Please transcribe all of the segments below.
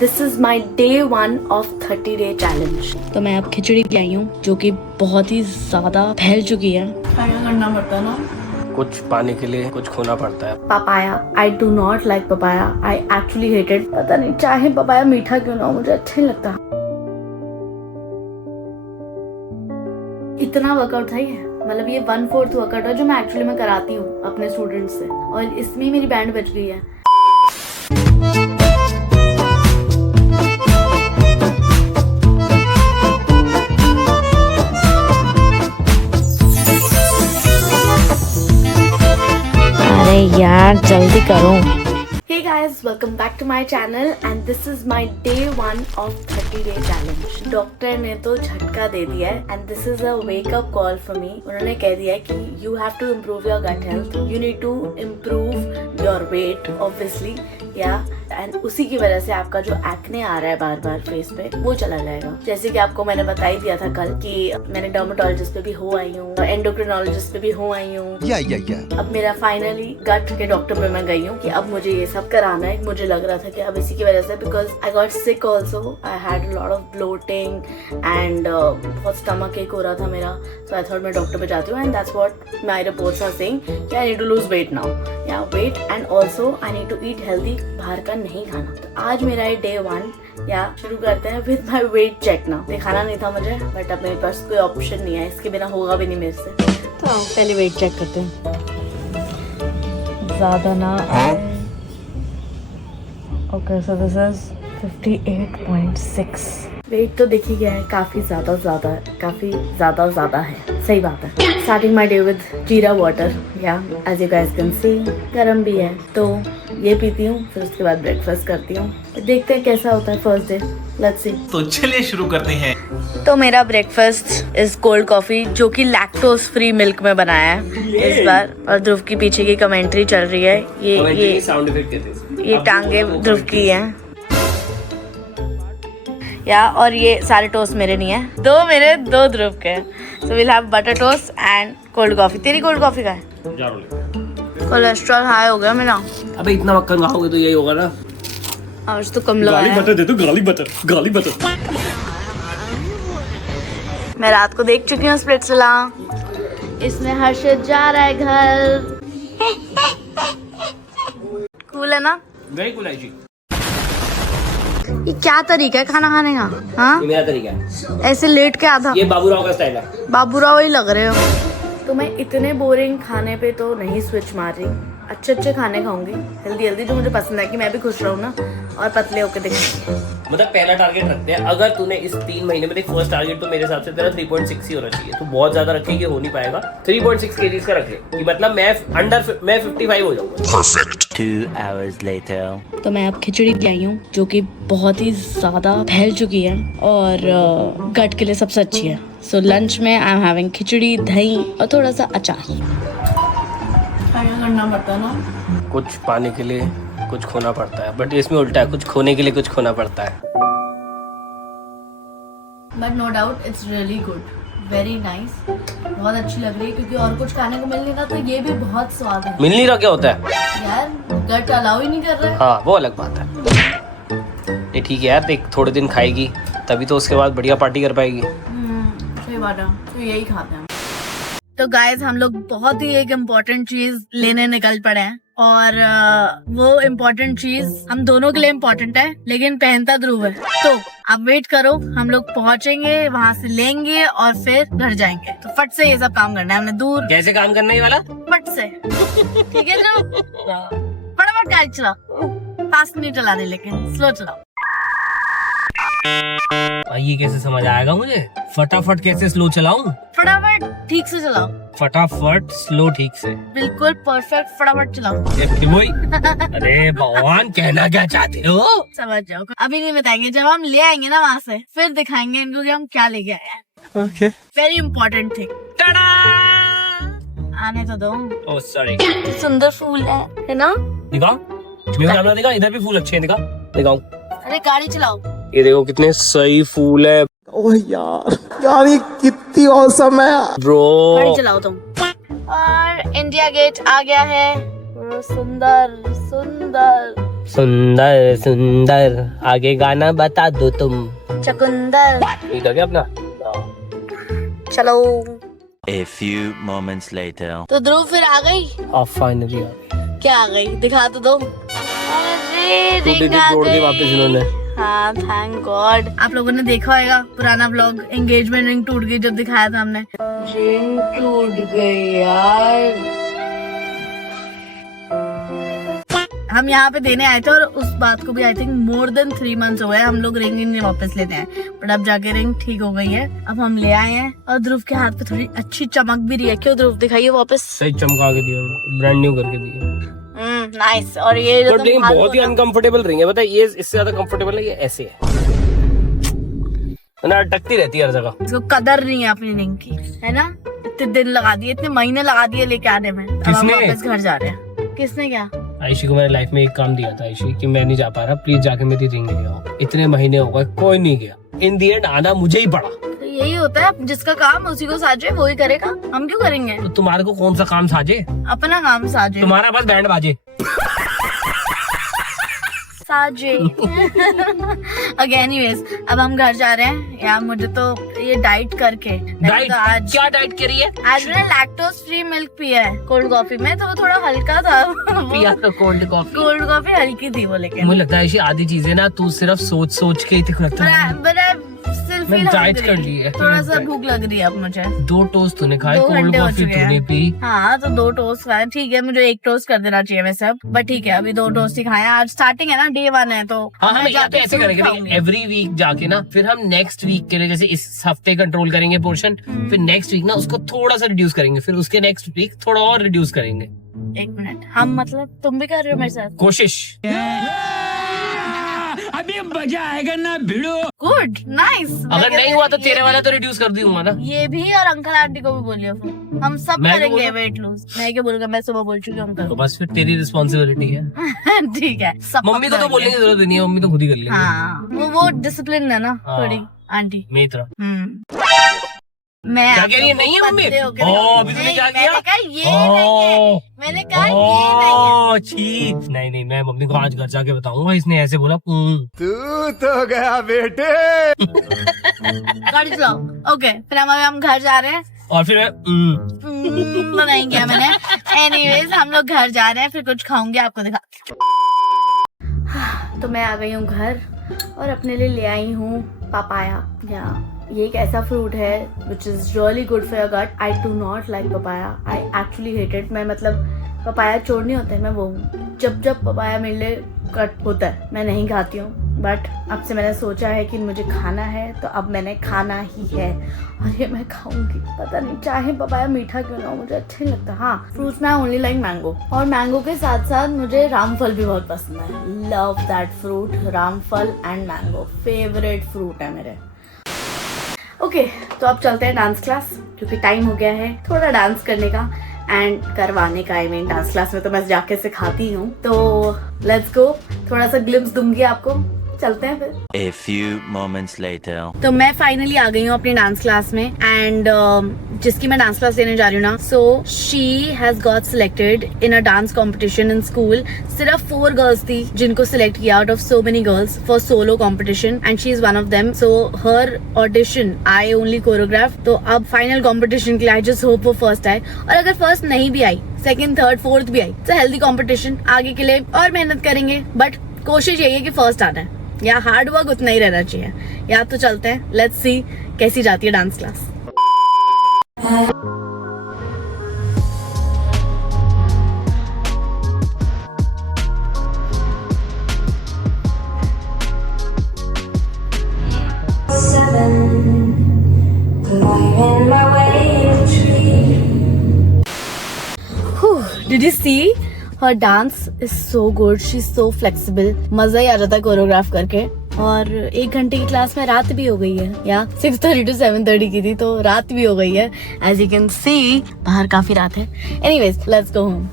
This is my day 1 of 30 day challenge. तो मैं अब खिचड़ी लाई हूँ जो कि बहुत ही ज्यादा फैल चुकी है। क्या करना पड़ता है ना, कुछ पाने के लिए कुछ खोना पड़ता है। Papaya, I do not like papaya, I actually hate it. पता नहीं चाहे पपाया मीठा क्यों ना हो, मुझे अच्छा नहीं लगता। इतना वर्कआउट था ये, मतलब ये 1/4 वर्कआउट है जो मैं एक्चुअली में कराती हूँ अपने स्टूडेंट्स से, और इसमें मेरी बैंड बज गई है। अरे यार जल्दी करो। Hey guys, welcome back to my channel and this is my day 1 of 30 day challenge. Doctor ने तो झटका दे दिया है and this is a wake up call for me. उन्होंने कह दिया है कि you have to improve your gut health. You need to improve your weight obviously. And उसी की वजह से आपका जो एक्ने आ रहा है बार बार फेस पे वो चला जाएगा। जैसे कि आपको मैंने बता ही दिया था कल कि मैंने डर्मेटोलॉजिस्ट पे भी हो आई हूँ, एंडोक्रिनोलॉजिस्ट पे भी हो आई हूँ। अब मेरा फाइनली गट के डॉक्टर पे मैं गई हूँ कि अब मुझे ये सब कराना है। मुझे लग रहा था कि अब इसी की वजह से, because I got sick also, I had lot of bloating and बहुत स्टमक एक हो रहा था मेरा। सो आई थॉट मैं डॉक्टर पे जाती हूँ and that's what my reports are saying कि I need to lose weight now, या weight and also I need to eat healthy, बाहर का नहीं खाना। तो आज मेरा है डे 1, या शुरू करते हैं विद माय वेट चेक। ना दिखाना नहीं था मुझे, बट अब मेरे पास कोई ऑप्शन नहीं है, इसके बिना होगा भी नहीं मेरे से। तो पहले वेट चेक करते हैं, ज्यादा ना। Okay so this is 58.6। Weight तो दिख ही गया है, काफी ज्यादा है, सही बात है। Starting my day with jeera water, या as you guys can see गर्म भी है तो ये पीती हूँ, फिर उसके बाद ब्रेकफास्ट करती हूँ। देखते हैं कैसा होता है फर्स्ट डे, लेट्स सी। तो चलिए शुरू करते हैं। तो मेरा ब्रेकफास्ट इज कोल्ड कॉफी, जो कि लैक्टोज फ्री मिल्क में बनाया है इस बार। और ध्रुव की पीछे की कमेंट्री चल रही है, ये टांगे ध्रुव की है, या और ये सारे टोस्ट मेरे नहीं है, दो मेरे दो ध्रुव के। So will have butter toast and cold coffee. तेरी कोल्ड कॉफी का है? कोलेस्ट्रॉल हाई हो गया मेरा। अबे इतना मक्खन खाओगे तो यही होगा ना। आज तो कम लगा है। गाली बटर दे दो, गाली बटर। मैं रात को देख चुकी हूँ स्प्लिट्सविला, इसमें हर्षित जा रहा है घर। कूल है ना? वेरी कूल है। ये क्या तरीका है खाना खाने का? हाँ, ये मेरा तरीका है, ऐसे लेट के आधा। ये बाबूराव का स्टाइल है। बाबूराव ही लग रहे हो। तो मैं इतने बोरिंग खाने पे तो नहीं स्विच मार रही, अच्छे खाने खाऊंगी, हेल्दी जो मुझे पसंद है, कि मैं भी खुश रहूँ ना और पतले होके दिखाऊंगी। मतलब पहला टारगेट रखते हैं, अगर तूने इस 3 महीने में फर्स्ट टारगेट तो मेरे हिसाब से तेरा 3.6 ही होना चाहिए। तो बहुत ज्यादा रखेगी हो नहीं पाएगा। 3.6 kg का रख ले कि मतलब मैं 55 हो जाऊंगा। परफेक्ट। 2 hours later। तो मैं अब खिचड़ी लाई हूँ जो कि बहुत ही ज्यादा फैल चुकी है और गट के लिए सबसे अच्छी है। सो लंच में आई एम हैविंग खिचड़ी, दही और थोड़ा सा अचार। क्या करना पड़ता है ना, कुछ पाने के लिए कुछ खोना पड़ता है, बट इसमें उल्टा है, कुछ खोने के लिए कुछ खोना पड़ता है। But no doubt it's really good, very nice, बहुत अच्छी लग रही है, क्योंकि और कुछ खाने को मिल नहीं रहा, तो ये भी बहुत स्वाद है। मिल नहीं रहा क्या होता है यार, गट अलाउ ही नहीं कर रहा है। हाँ वो अलग बात है। ये ठीक है यार, देख थोड़े दिन खाएगी तभी तो उसके बाद बढ़िया पार्टी कर पाएगी। सही बात है, तो यही खाते हैं। तो गाइस हम लोग बहुत ही एक इम्पोर्टेंट चीज लेने निकल पड़े हैं, और वो इम्पोर्टेंट चीज हम दोनों के लिए इम्पोर्टेंट है, लेकिन पहनता ध्रुव है। तो आप वेट करो, हम लोग पहुंचेंगे, वहाँ से लेंगे और फिर घर जाएंगे। तो फट से ये सब काम करना है हमने। दूर कैसे काम करना है वाला? फट से, ठीक है ना? फटाफट गाड़ी चलाओ, फास्ट नहीं चलाने, लेकिन स्लो चलाओ। ये कैसे समझ आएगा मुझे? फटाफट कैसे स्लो चलाऊं? फटाफट ठीक से चलाओ, फटाफट स्लो ठीक से, बिल्कुल परफेक्ट, फटाफट चलाओ। अरे भगवान, कहना क्या चाहते हो? समझ जाओ, अभी नहीं बताएंगे, जब हम ले आएंगे ना वहाँ से, फिर दिखाएंगे इनको कि हम क्या लेके आए हैं। ओके। Very important thing. आने तो दो। Oh sorry. सुंदर फूल है ना? दिखा, मेरा कैमरा दिखा, इधर भी फूल अच्छे हैं, दिखा दिखाऊं। अरे गाड़ी चलाओ। ये देखो कितने सही फूल है। ओह यार ये कितनी औसम है ब्रो। गाड़ी चलाओ तुम। और इंडिया गेट आ गया है, सुंदर सुंदर सुंदर सुंदर, आगे गाना बता दो तुम। चकुंदर। ठीक है क्या अपना? चलो। A few moments later. तो ध्रुव फिर आ गई? आप फाइनली आ गई। क्या आ गई? दिखा तो दो। अरे रिंग आ जोड़ दी गई वापस इन्होंने। हाँ, थैंक गॉड। आप लोगों ने देखा होगा पुराना व्लॉग, एंगेजमेंट रिंग टूट गई जब दिखाया था हमने। रिंग टूट गई यार। हम यहाँ पे देने आए थे और उस बात को भी I think more than 3 months हो गए हम लोग रिंग नहीं वापस लेते हैं, बट अब जाके रिंग ठीक हो गई है, अब हम ले आए हैं। और ध्रुव के हाथ पे थोड़ी अच्छी चमक भी रही है। क्यों ध्रुव, दिखाइए वापस। सही चमका के दिया, ब्रांड न्यू करके दिया। नाइस। और ये जो लेकिन बहुत ही अनकंफर्टेबल रिंग है, पता है, ये इससे ज्यादा कंफर्टेबल है ये ऐसे है ना, अटकती रहती है हर जगह। इसको कदर नहीं है अपनी रिंग की, है ना। इतने दिन लगा दिए, इतने महीने लगा दिए लेके आने में, अब हम वापस घर जा रहे हैं। किसने? क्या आयशी को मैंने लाइफ में एक काम दिया था, आयशी कि मैं नहीं जा पा रहा, प्लीज जाके मेरी रिंग ले आओ। इतने महीने हो गए, कोई नहीं गया। इन दी एंड आना मुझे ही पड़ा। तो यही होता है, जिसका काम उसी को साजे, वो ही करेगा, हम क्यों करेंगे? तो तुम्हारे को कौन सा काम साजे? अपना काम साजे। तुम्हारा बस बैंड बाजे साजे। ओके, एनीवेज, अब हम घर जा रहे हैं। यार मुझे तो ये डाइट करके डाइट तो आज क्या डाइट करी है? आज मैंने लैक्टोज फ्री मिल्क पिया है कोल्ड कॉफी में, तो वो थोड़ा हल्का था। पिया तो कोल्ड कॉफी। कोल्ड कॉफी हल्की थी वो, लेकिन मुझे लगता है ऐसी आधी चीजें ना तू सिर्फ सोच सोच के ही लगता है। मैं डाइट कर ली है। थोड़ा सा भूख लग रही है अब मुझे। 2 टोस्ट तूने खाए, 2 कोल्ड घंटे हो कॉफी चुके तूने हैं। पी। हाँ, तो 2 टोस्ट खाए, ठीक है, मुझे 1 टोस्ट कर देना चाहिए वैसे अब, बट ठीक है, अभी 2 टोस्ट ही खाए। आज स्टार्टिंग है ना, डे 1 है, तो हाँ, हम मैं यहाँ पे जाके ऐसे fruit करेंगे खाऊंगी। एवरी वीक जाके ना, फिर हम नेक्स्ट वीक के लिए, जैसे इस हफ्ते कंट्रोल करेंगे पोर्शन, फिर नेक्स्ट वीक ना उसको थोड़ा सा रिड्यूस करेंगे, फिर उसके नेक्स्ट वीक थोड़ा और रिड्यूस करेंगे। 1 मिनट, हम मतलब तुम भी कर रहे हो मेरे साथ? कोशिश। अभी मजा आएगा ना भिड़ो। Good, nice. अगर नहीं हुआ तो तेरे वाला तो रिड्यूस कर दूंगा ना। ये भी, और अंकल आंटी को भी बोलियो, फिर हम सब मैं क्यों करेंगे बोलूं? Weight lose. मैं क्या बोलूंगा, मैं सुबह बोल चुकी हूँ तो अंकल। बस फिर तेरी रिस्पॉन्सिबिलिटी है। ठीक है, सब मम्मी को तो बोलने की जरूरत नहीं है, मम्मी तो खुद ही कर लेंगे। हाँ, वो डिसिप्लिन है ना हाँ। थोड़ी आंटी। मेरी तरह। मैं क्या कह रही है? नहीं है मम्मी? अभी तूने क्या किया? मैंने कहा ये नहीं है, मैंने कहा ये नहीं है। छी, नहीं, मैं मम्मी को आज घर जाके बताऊंगा, इसने ऐसे बोला। तू तो गया बेटे। गाड़ी चलाओ। ओके, फिर हम घर जा रहे हैं और फिर मैं नहीं किया मैंने। एनीवेज, हम लोग घर जा रहे हैं, फिर कुछ खाऊंगे, आपको दिखाती हूँ। तो मैं आ गई हूँ घर और अपने लिए ले आई हूँ पपाया। ये एक ऐसा फ्रूट है which is really good for your gut. I do not like papaya, I actually hate it. मैं मतलब पपाया चोर नहीं होता है, मैं वो हूँ। जब पपाया मेरे लिए कट होता है मैं नहीं खाती हूँ, बट अब से मैंने सोचा है कि मुझे खाना है, तो अब मैंने खाना ही है और ये मैं खाऊंगी। पता नहीं, चाहे पपाया मीठा क्यों ना हो, मुझे अच्छा नहीं लगता। हाँ, फ्रूट्स में आई ओनली लाइक मैंगो, और मैंगो के साथ साथ मुझे रामफल भी बहुत पसंद है। Love that fruit, Ramphal and mango favourite fruit है मेरे। ओके, तो अब चलते हैं डांस क्लास, क्योंकि टाइम हो गया है थोड़ा डांस करने का एंड करवाने का। आई मीन डांस क्लास में तो मैं जाके सिखाती हूँ, तो लेट्स गो। थोड़ा सा ग्लिम्स दूंगी आपको, चलते हैं फिर। A few moments later. तो मैं फाइनली आ गई हूँ अपनी डांस क्लास में, एंड जिसकी मैं डांस क्लास लेने जा रही हूँ ना, so she has got selected in a dance competition in school. सिर्फ 4 गर्ल्स थी जिनको सिलेक्ट किया out of so many girls for solo competition, and she is one of them. So her audition I only choreograph. तो अब final competition के लिए I just hope वो first आए, और अगर फर्स्ट नहीं भी आई, सेकंड, थर्ड, फोर्थ भी आई, तो हेल्दी कॉम्पिटिशन, आगे के लिए और मेहनत करेंगे, बट कोशिश यही है कि फर्स्ट आना है, या हार्ड वर्क उतना ही रहना चाहिए। या तो चलते हैं, लेट्स सी कैसी जाती है dance class. Did you see? Her dance is so good. She's so flexible. मजा ही आ जाता है कोरियोग्राफ करके। और 1 घंटे की क्लास में रात भी हो गई है, या 6:30 to 7:30 की थी, तो रात भी हो गई है। As you can see, बाहर काफी रात है। Anyways, let's go home.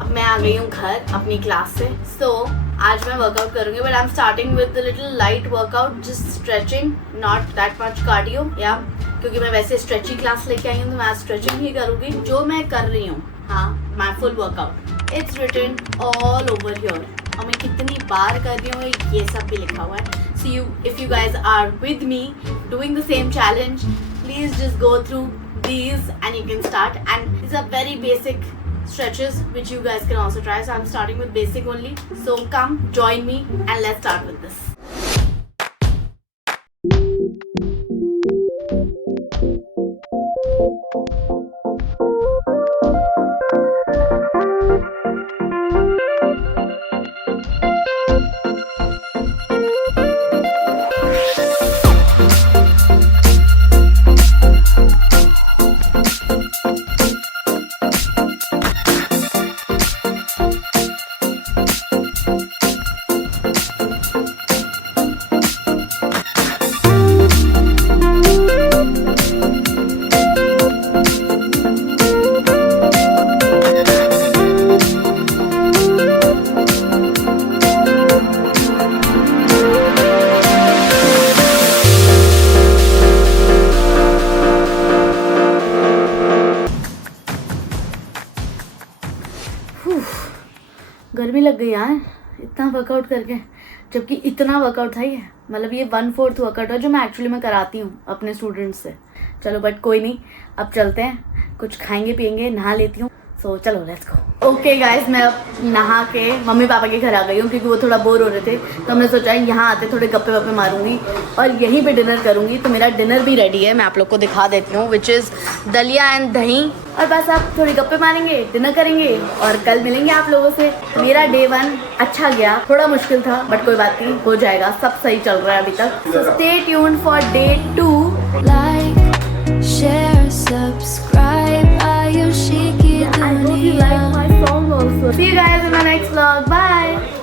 अब मैं आ गई हूँ घर अपनी क्लास से। So आज मैं वर्कआउट करूंगी, but I am starting with little light workout, just stretching, not that much cardio. या क्योंकि मैं वैसे स्ट्रेचिंग क्लास लेके आई हूँ, तो मैं आज स्ट्रेचिंग ही करूंगी जो मैं कर रही हूँ। हाँ, my full workout, it's written all over here. और मैं कितनी बार कर रही हूँ ये सब भी लिखा हुआ है. So if you guys are with me doing the same challenge, please just go through these and you can start. And these are very basic stretches which you guys can also try. So I'm starting with basic only. So come join me and let's start with this. गर्मी लग गई यार इतना workout करके, जबकि इतना workout था ये. मतलब ये 1/4 वर्कआउट है जो मैं एक्चुअली मैं कराती हूँ अपने स्टूडेंट्स से. चलो बट कोई नहीं, अब चलते हैं, कुछ खाएंगे पियेंगे, नहा लेती हूँ. सो चलो लेट्स गो. ओके गाइस, मैं अब नहा के मम्मी पापा के घर आ गई हूँ क्योंकि वो थोड़ा बोर हो रहे थे. तो हमने सोचा यहाँ आते थोड़े गप्पे वप्पे मारूंगी और यहीं पे डिनर करूँगी. तो मेरा डिनर भी रेडी है, मैं आप लोग को दिखा देती हूँ, विच इज़ दलिया एंड दही. और बस आप थोड़ी गप्पे मारेंगे, डिनर करेंगे और कल मिलेंगे आप लोगों से. मेरा डे 1 अच्छा गया, थोड़ा मुश्किल था बट कोई बात नहीं, हो जाएगा, सब सही चल रहा है अभी तक. So stay tuned for day 2. Like, share, subscribe. Ayushiki I hope you like my song also. See you guys in my next vlog. Bye.